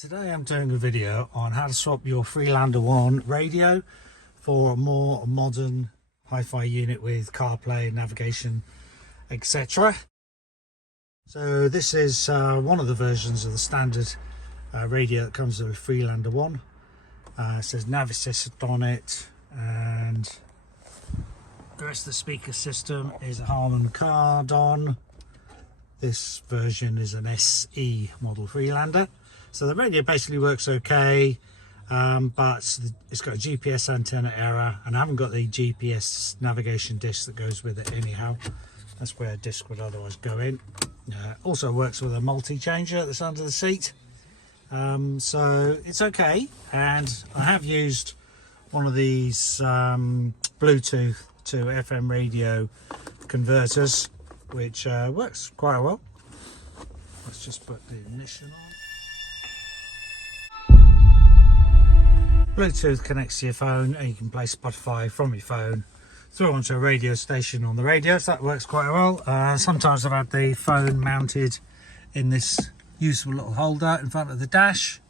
Today I'm doing a video on how to swap your Freelander 1 radio for a more modern hi-fi unit with Carplay, navigation, etc. So this is one of the versions of the standard radio that comes with Freelander 1. It says Aidriveassistant on it, and the rest of the speaker system is a Harman Kardon. This version is an SE model Freelander. So the radio basically works okay, but it's got a GPS antenna error, and I haven't got the GPS navigation disc that goes with it anyhow. That's where a disc would otherwise go in. Also works with a multi-changer that's under the seat. So it's okay, and I have used one of these Bluetooth to FM radio converters, which works quite well. Let's just put the ignition on. Bluetooth connects to your phone, and you can play Spotify from your phone through onto a radio station on the radio, so that works quite well. Sometimes I've had the phone mounted in this useful little holder in front of the dash.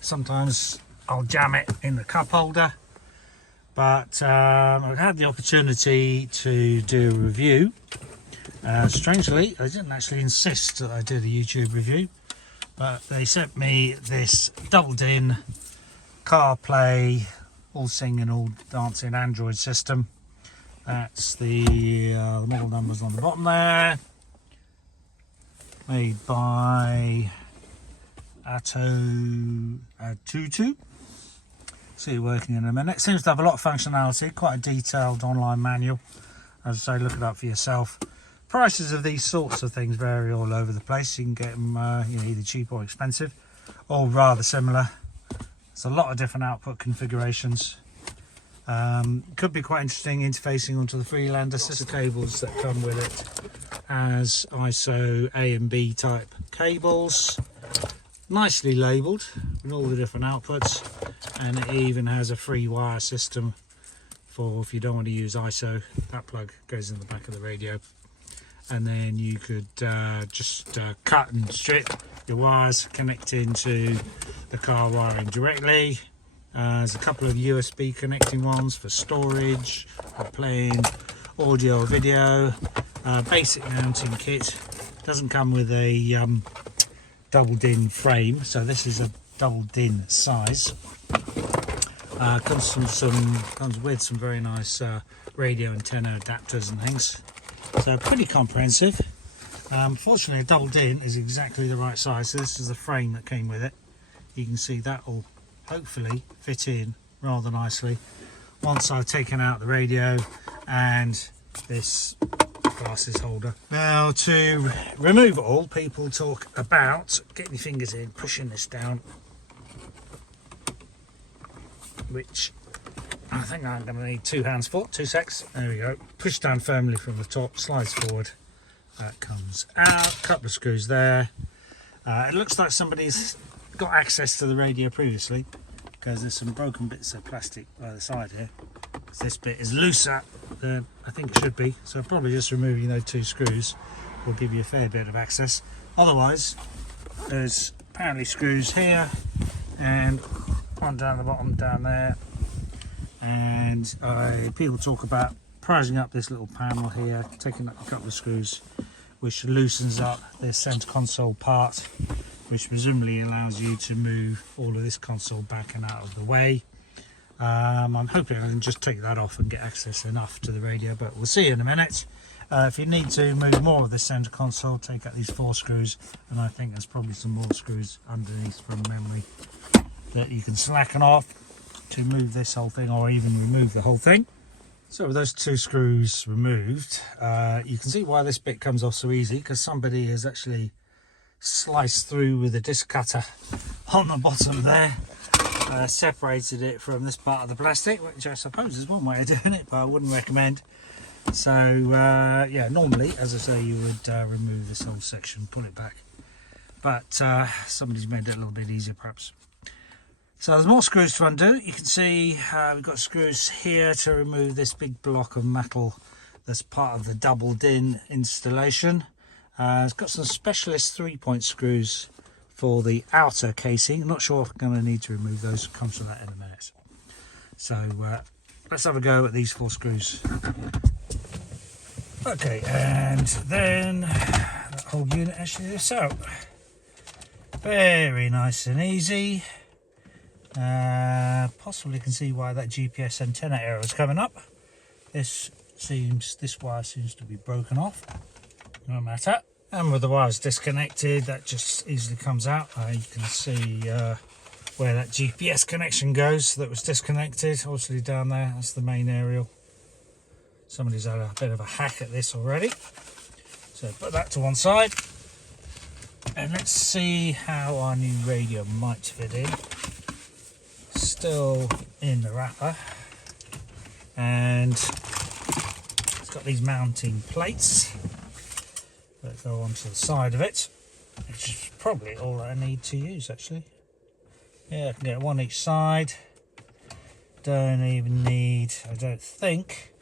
Sometimes I'll jam it in the cup holder, but I've had the opportunity to do a review. Strangely, they didn't actually insist that I did a YouTube review, but they sent me this doubled-in Carplay, all singing, all dancing Android system. That's the model numbers on the bottom there. Made by ATOTO. See it working in a minute. Seems to have a lot of functionality, quite a detailed online manual. As I say, look it up for yourself. Prices of these sorts of things vary all over the place. You can get them either cheap or expensive, or rather similar. There's a lot of different output configurations. Could be quite interesting interfacing onto the Freelander system. Cables that come with it as ISO A and B type cables, nicely labelled with all the different outputs, and it even has a free wire system for if you don't want to use ISO. That plug goes in the back of the radio, and then you could just cut and strip your wires, connect into the car wiring directly. There's a couple of USB connecting ones for storage, for playing audio or video. Basic mounting kit. Doesn't come with a doubled-in frame, so this is a doubled-in size. Comes with some very nice radio antenna adapters and things. So pretty comprehensive. Fortunately, a doubled-in is exactly the right size. So this is the frame that came with it. You can see that will hopefully fit in rather nicely once I've taken out the radio and this glasses holder. Now, to remove it all, people talk about getting your fingers in, pushing this down, which I think I'm going to need 2 hands for. 2 secs. There we go. Push down firmly from the top, slides forward. That comes out. Couple of screws there. It looks like somebody's got access to the radio previously, because there's some broken bits of plastic by the side here. This bit is looser than I think it should be, so probably just removing those 2 screws will give you a fair bit of access. Otherwise, there's apparently screws here and one down the bottom down there, and people talk about prising up this little panel here, taking up a couple of screws, which loosens up this center console part, which presumably allows you to move all of this console back and out of the way. I'm hoping I can just take that off and get access enough to the radio, but we'll see in a minute. If you need to move more of the center console, take out these 4 screws, and I think there's probably some more screws underneath from memory that you can slacken off to move this whole thing, or even remove the whole thing. So with those 2 screws removed, you can see why this bit comes off so easy, because somebody has actually sliced through with a disc cutter on the bottom there, separated it from this part of the plastic, which I suppose is one way of doing it, but I wouldn't recommend. So yeah, normally, as I say, you would remove this whole section, pull it back, but somebody's made it a little bit easier perhaps. So there's more screws to undo. You can see we've got screws here to remove this big block of metal that's part of the doubled-in installation. It's got some specialist 3-point screws for the outer casing. I'm not sure if I'm going to need to remove those. I'll come to that in a minute. So let's have a go at these 4 screws. Okay, and then that whole unit actually lifts out. Very nice and easy. Possibly can see why that GPS antenna error is coming up. This wire seems to be broken off. No matter. And with the wires disconnected, that just easily comes out. You can see where that GPS connection goes that was disconnected. Obviously down there, that's the main aerial. Somebody's had a bit of a hack at this already. So put that to one side. And let's see how our new radio might fit in. Still in the wrapper. And it's got these mounting plates that go onto the side of it, which is probably all I need to use actually. Yeah, I can get one each side. Don't even need, I don't think,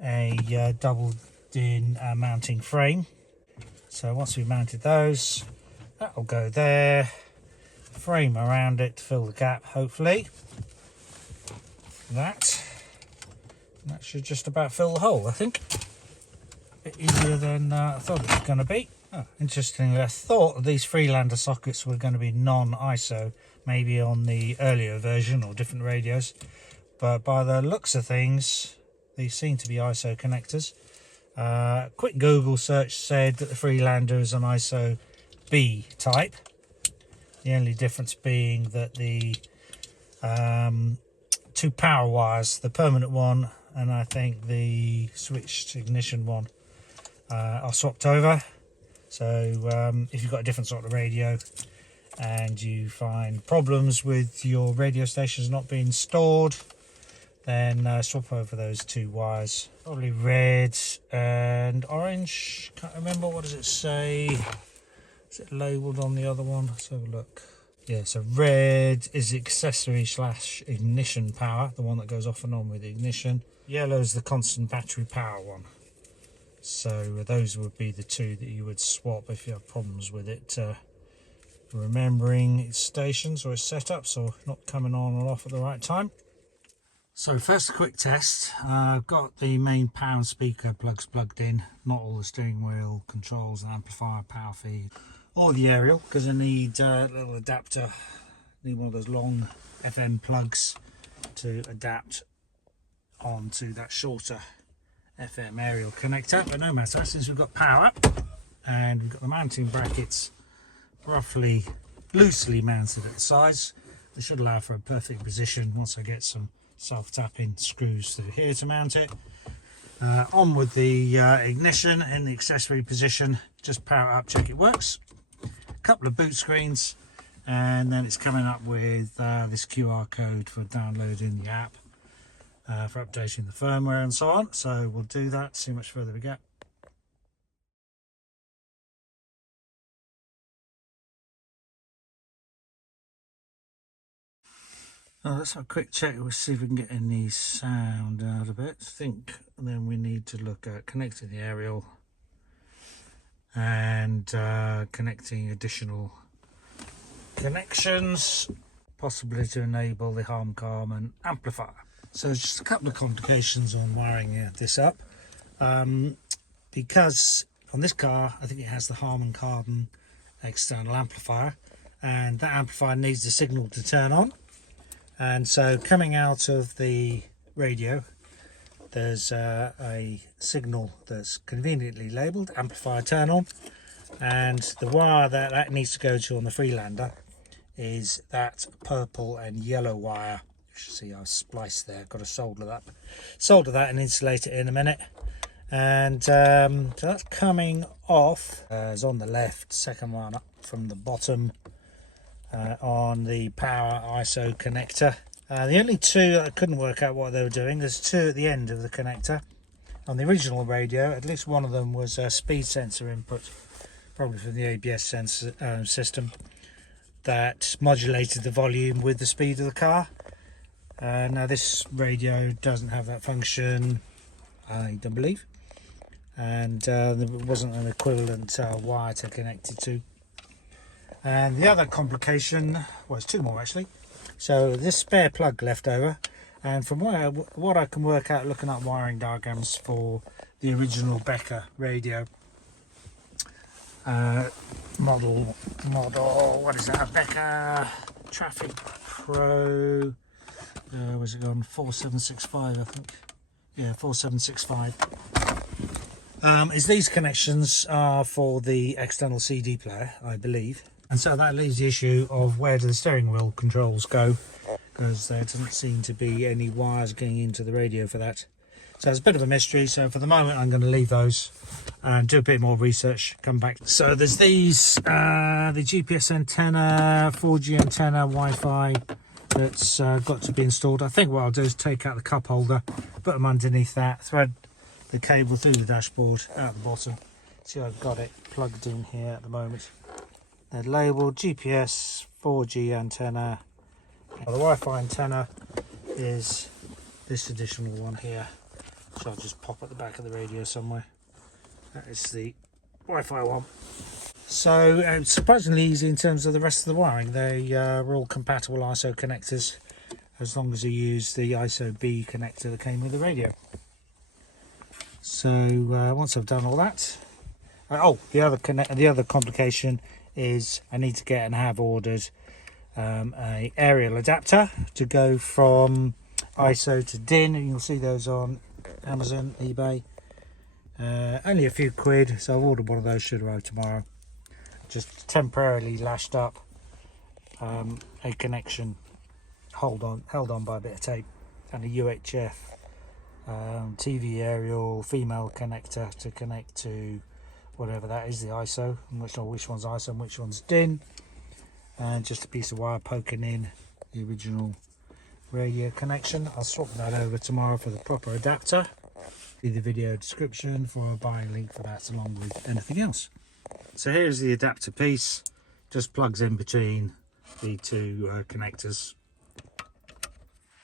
a doubled-in mounting frame. So once we've mounted those, that'll go there. Frame around it to fill the gap, hopefully. That should just about fill the hole, I think. A bit easier than I thought it was going to be. Oh, interestingly, I thought these Freelander sockets were going to be non-ISO, maybe on the earlier version or different radios. But by the looks of things, these seem to be ISO connectors. Quick Google search said that the Freelander is an ISO B type. The only difference being that the 2 power wires, the permanent one and I think the switched ignition one, are swapped over. So if you've got a different sort of radio and you find problems with your radio stations not being stored, then swap over those 2 wires. Probably red and orange. Can't remember, what does it say? Is it labelled on the other one? Let's have a look. Yeah, so red is the accessory / ignition power, the one that goes off and on with the ignition. Yellow is the constant battery power one. So those would be the 2 that you would swap if you have problems with it remembering its stations or its setups or not coming on or off at the right time. So first a quick test. I've got the main power and speaker plugs plugged in, not all the steering wheel controls and amplifier, power feed, or the aerial, because I need a little adapter. I need one of those long FM plugs to adapt onto that shorter FM aerial connector. But no matter, since we've got power and we've got the mounting brackets roughly loosely mounted at the sides, it should allow for a perfect position once I get some self-tapping screws through here to mount it. On with the ignition in the accessory position, just power up, check it works. A couple of boot screens, and then it's coming up with this QR code for downloading the app, for updating the firmware and so on. So we'll do that, see how much further we get. Let's have a quick check. We'll see if we can get any sound out of it. I think then we need to look at connecting the aerial and connecting additional connections, possibly to enable the Harman Kardon amplifier. So there's just a couple of complications on wiring this up. Because on this car, I think it has the Harman Kardon external amplifier, and that amplifier needs the signal to turn on. And so coming out of the radio, there's a signal that's conveniently labelled amplifier turn on, and the wire that needs to go to on the Freelander is that purple and yellow wire. You should see I've spliced there, got to solder that and insulate it in a minute. And so that's coming off, is on the left, second one up from the bottom. On the power ISO connector. The only 2 that I couldn't work out what they were doing, there's 2 at the end of the connector. On the original radio, at least one of them was a speed sensor input, probably from the ABS sensor system, that modulated the volume with the speed of the car. Now this radio doesn't have that function, I don't believe, and there wasn't an equivalent wire to connect it to. And the other complication, well, it's two more actually. So this spare plug left over, and from what I can work out looking at wiring diagrams for the original Becker radio model, what is that, a Becker Traffic Pro, was it gone 4765 I think, yeah, 4765, is these connections are for the external CD player, I believe. And so that leaves the issue of where do the steering wheel controls go, because there doesn't seem to be any wires going into the radio for that. So it's a bit of a mystery. So for the moment I'm going to leave those and do a bit more research, come back. So there's these, the GPS antenna, 4G antenna, Wi-Fi that's got to be installed. I think what I'll do is take out the cup holder, put them underneath that, thread the cable through the dashboard out the bottom. See, I've got it plugged in here at the moment. They're labelled GPS 4G antenna. Well, the Wi-Fi antenna is this additional one here, so I'll just pop at the back of the radio somewhere. That is the Wi-Fi one. So surprisingly easy in terms of the rest of the wiring. They are all compatible ISO connectors, as long as you use the ISO B connector that came with the radio. So once I've done all that, the other complication is I need to get and have ordered a aerial adapter to go from ISO to DIN, and you'll see those on Amazon, eBay. Only a few quid, so I've ordered one of those, should arrive tomorrow. Just temporarily lashed up a connection held on by a bit of tape, and a UHF TV aerial female connector to connect to whatever that is, the ISO. I'm not sure which one's ISO and which one's DIN, and just a piece of wire poking in the original radio connection. I'll swap that over tomorrow for the proper adapter. See the video description for a buying link for that, along with anything else. So here's the adapter piece, just plugs in between the two connectors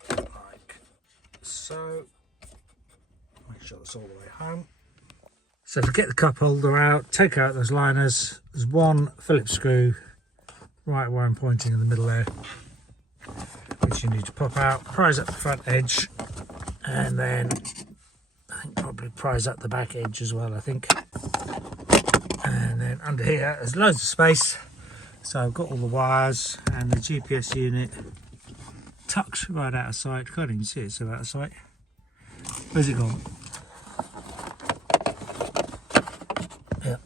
like so. Make sure it's all the way home. So to get the cup holder out, take out those liners. There's one Phillips screw right where I'm pointing in the middle there, which you need to pop out, prise up the front edge, and then I think probably prise up the back edge as well, I think. And then under here there's loads of space, so I've got all the wires and the GPS unit tucked right out of sight. Can't even see it, so out of sight. Where's it gone? Yeah,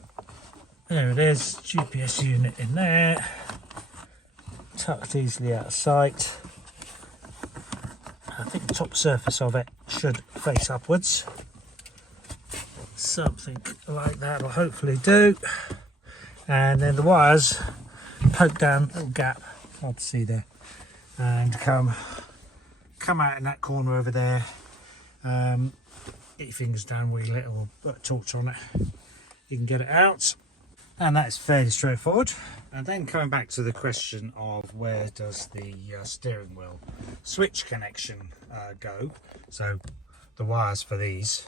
there it is, GPS unit in there, tucked easily out of sight. I think the top surface of it should face upwards. Something like that will hopefully do. And then the wires poke down, little gap, hard to see there, and come out in that corner over there. Get your fingers down, wheel it, or put a torch on it. You can get it out, and that's fairly straightforward. And then coming back to the question of where does the steering wheel switch connection go, so the wires for these.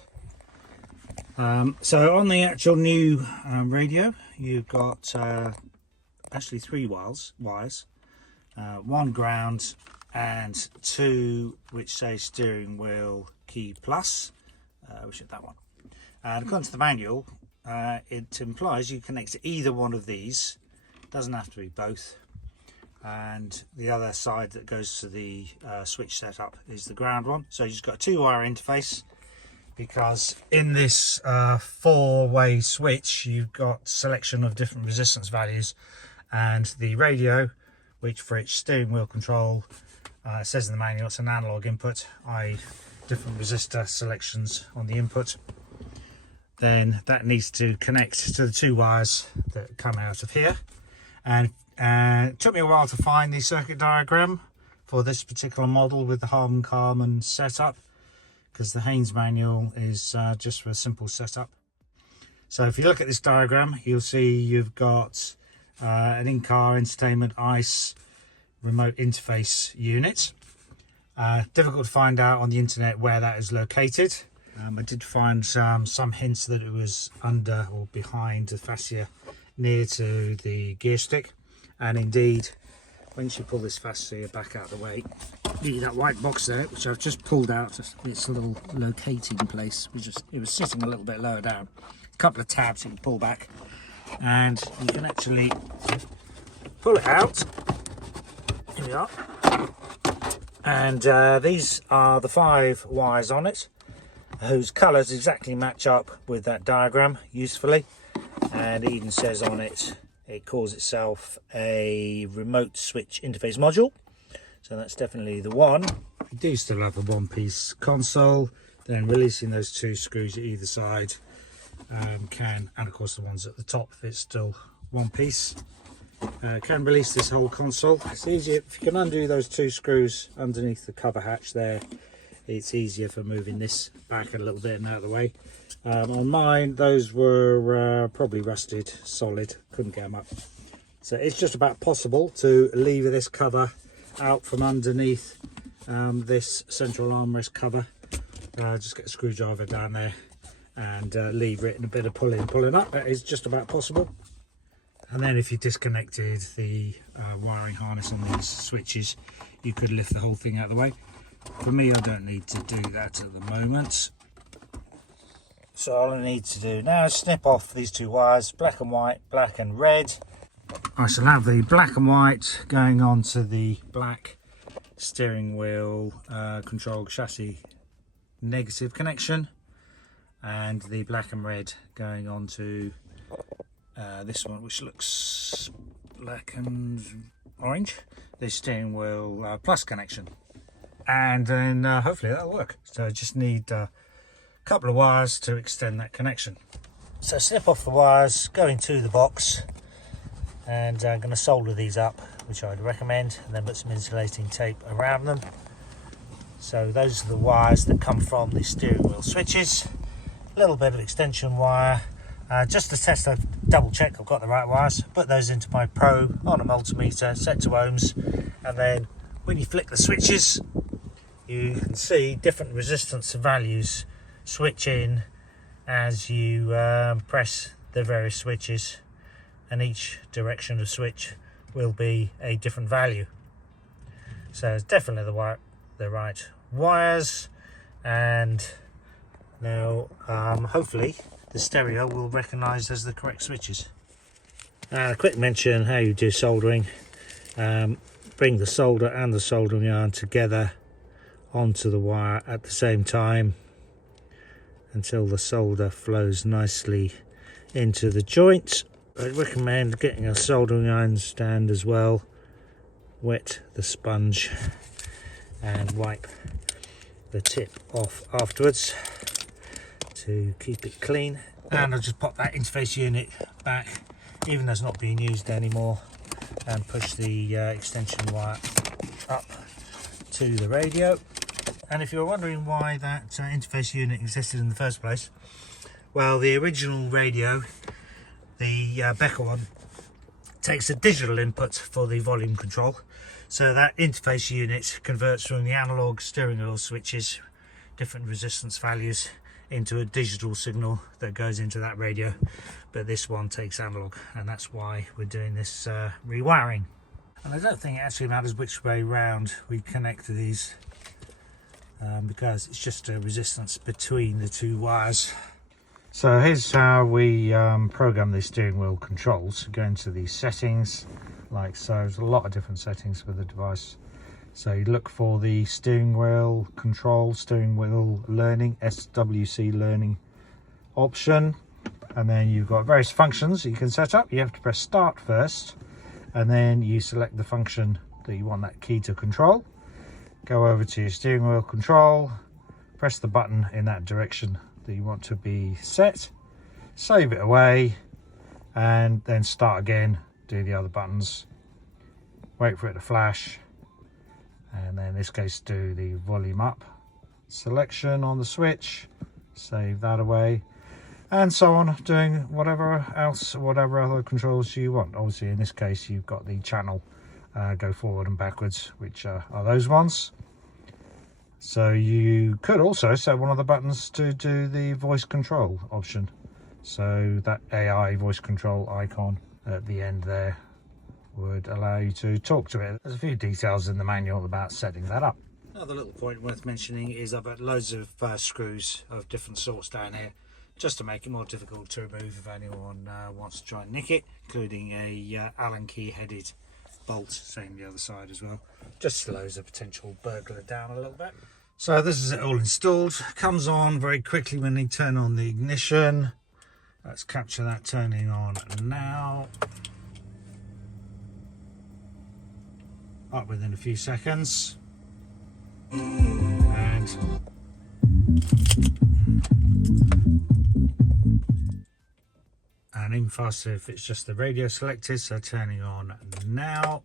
So on the actual new radio, you've got actually three wires, one ground and two which say steering wheel key plus, which is that one. And according to the manual, it implies you connect to either one of these, doesn't have to be both. And the other side that goes to the switch setup is the ground one. So you've just got a two-wire interface, because in this four-way switch you've got selection of different resistance values, and the radio, which for its steering wheel control, says in the manual it's an analog input, i.e. different resistor selections on the input. Then that needs to connect to the two wires that come out of here. And it took me a while to find the circuit diagram for this particular model with the Harman Kardon setup, because the Haynes manual is just for a simple setup. So if you look at this diagram, you'll see you've got an in-car entertainment ICE remote interface unit. Difficult to find out on the internet where that is located. I did find some hints that it was under or behind the fascia near to the gear stick, And indeed, once you pull this fastener back out of the way, that white box there, which I've just pulled out, its little locating place, it was sitting a little bit lower down. A couple of tabs you can pull back, and you can actually pull it out. Here we are. And these are the 5 wires on it, whose colours exactly match up with that diagram usefully. And it even says on it, it calls itself a remote switch interface module. So that's definitely the one. We do still have the one-piece console, then releasing those 2 screws at either side and of course the ones at the top, if it's still one piece. Can release this whole console. It's easier if you can undo those 2 screws underneath the cover hatch there. It's easier for moving this back a little bit and out of the way. On mine, those were probably rusted solid, couldn't get them up. So it's just about possible to lever this cover out from underneath this central armrest cover. Just get a screwdriver down there and lever it, and a bit of pulling up. That is just about possible. And then if you disconnected the wiring harness on these switches, you could lift the whole thing out of the way. For me, I don't need to do that at the moment. So all I need to do now is snip off these 2 wires, black and white, black and red. I shall have the black and white going on to the black steering wheel control chassis negative connection, and the black and red going on to this one, which looks black and orange, the steering wheel plus connection. And then hopefully that'll work. So I just need a couple of wires to extend that connection. So snip off the wires, go into the box, and I'm going to solder these up, which I'd recommend, and then put some insulating tape around them. So those are the wires that come from the steering wheel switches. A little bit of extension wire, just to test, I've double check I've got the right wires. Put those into my probe on a multimeter, set to ohms, and then when you flick the switches, you can see different resistance values switch in as you press the various switches, and each direction of switch will be a different value. So it's definitely the right wires, and now hopefully the stereo will recognise as the correct switches. A quick mention how you do soldering. Bring the solder and the soldering iron together onto the wire at the same time until the solder flows nicely into the joint. I'd recommend getting a soldering iron stand as well. Wet the sponge and wipe the tip off afterwards to keep it clean. And I'll just pop that interface unit back, even though it's not being used anymore, and push the extension wire up to the radio. And if you're wondering why that interface unit existed in the first place, well, the original radio, the Becker one, takes a digital input for the volume control. So that interface unit converts from the analog steering wheel switches, different resistance values, into a digital signal that goes into that radio. But this one takes analog, and that's why we're doing this rewiring. And I don't think it actually matters which way round we connect to these, because it's just a resistance between the 2 wires. So here's how we program the steering wheel controls. Go into the settings, like so. There's a lot of different settings for the device. So you look for the steering wheel control, steering wheel learning, SWC learning option, and then you've got various functions that you can set up. You have to press start first, and then you select the function that you want that key to control. Go over to your steering wheel control, press the button in that direction that you want to be set, save it away, and then start again. Do the other buttons, wait for it to flash, and then in this case do the volume up selection on the switch, save that away, and so on, doing whatever other controls you want. Obviously in this case you've got the channel go forward and backwards, which are those ones. So you could also set one of the buttons to do the voice control option, so that AI voice control icon at the end there would allow you to talk to it. There's a few details in the manual about setting that up. Another little point worth mentioning is I've got loads of screws of different sorts down here, just to make it more difficult to remove if anyone wants to try and nick it, including a Allen key headed bolt, same the other side as well. Just slows a potential burglar down a little bit. So this is it all installed. Comes on very quickly when you turn on the ignition. Let's capture that turning on now. Up within a few seconds. And even faster if it's just the radio selected. So turning on now.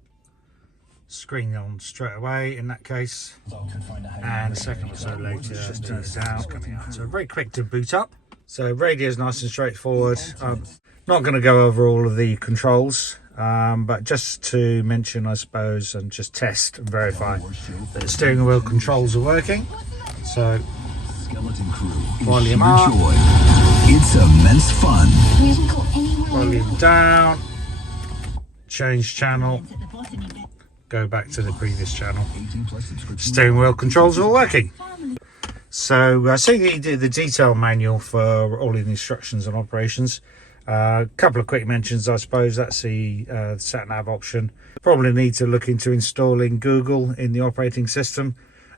Screen on straight away in that case, and a second or so later turns down, coming out. So very quick to boot up. So radio is nice and straightforward. I'm not going to go over all of the controls, but just to mention, I suppose, and just test and verify that the steering wheel controls are working. So volume up, it's immense fun. volume down, change channel, go back to the previous channel. Steering wheel controls are all working. So seeing that you did the detail manual for all of the instructions and operations, a couple of quick mentions, I suppose. That's the sat nav option. Probably need to look into installing Google in the operating system,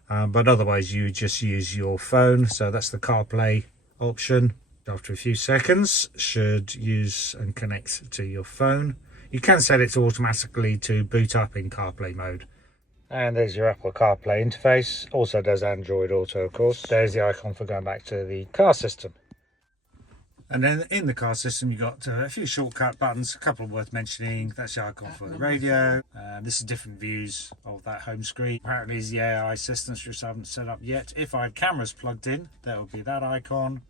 but otherwise you just use your phone. So that's the Carplay option. After a few seconds, should use and connect to your phone. You can set it to automatically to boot up in CarPlay mode. And there's your Apple CarPlay interface. Also does Android Auto, of course. There's the icon for going back to the car system. And then in the car system, you've got a few shortcut buttons, a couple worth mentioning. That's the icon for the radio. This is different views of that home screen. Apparently it's the AI assistant, which I haven't set up yet. If I had cameras plugged in, there would be that icon,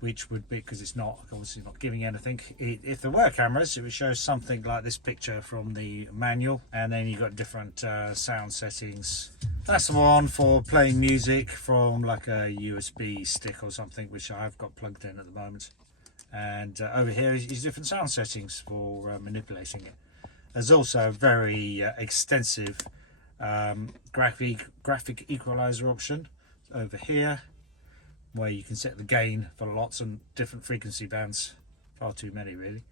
which would be, because it's not obviously not giving anything. If there were cameras, it would show something like this picture from the manual, and then you've got different sound settings. That's the one for playing music from like a USB stick or something, which I have got plugged in at the moment. And over here is different sound settings for manipulating it. There's also a very extensive graphic equalizer option over here, where you can set the gain for lots of different frequency bands, far too many really.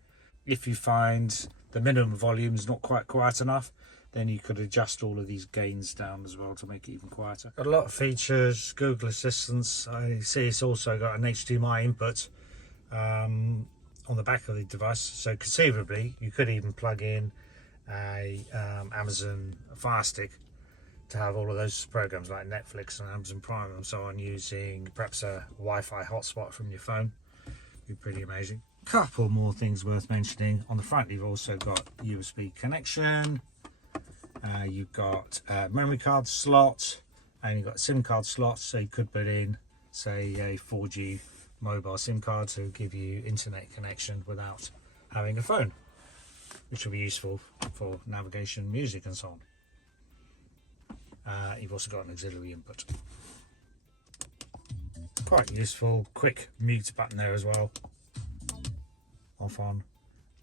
If you find the minimum volume is not quite quiet enough, then you could adjust all of these gains down as well to make it even quieter. Got a lot of features, Google Assistants. I see it's also got an HDMI input on the back of the device, so conceivably you could even plug in a Amazon Fire Stick to have all of those programs like Netflix and Amazon Prime and so on, using perhaps a Wi-Fi hotspot from your phone. Be pretty amazing. Couple more things worth mentioning. On the front, you've also got USB connection. You've got a memory card slot, and you've got a SIM card slot, so you could put in, say, a 4G mobile SIM card to give you internet connection without having a phone, which will be useful for navigation, music, and so on. You've also got an auxiliary input. Quite useful. Quick mute button there as well. Off on,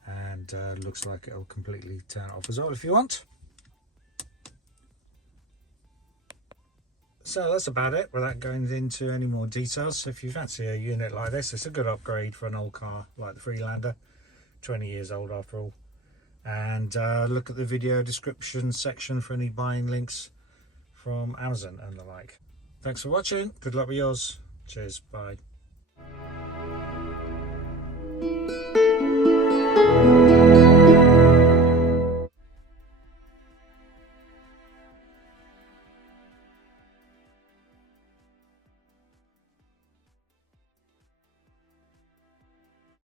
and looks like it'll completely turn it off as well if you want. So that's about it without going into any more details. So if you fancy a unit like this, it's a good upgrade for an old car like the Freelander, 20 years old after all. And look at the video description section for any buying links from Amazon and the like. Thanks for watching. Good luck with yours. Cheers. Bye.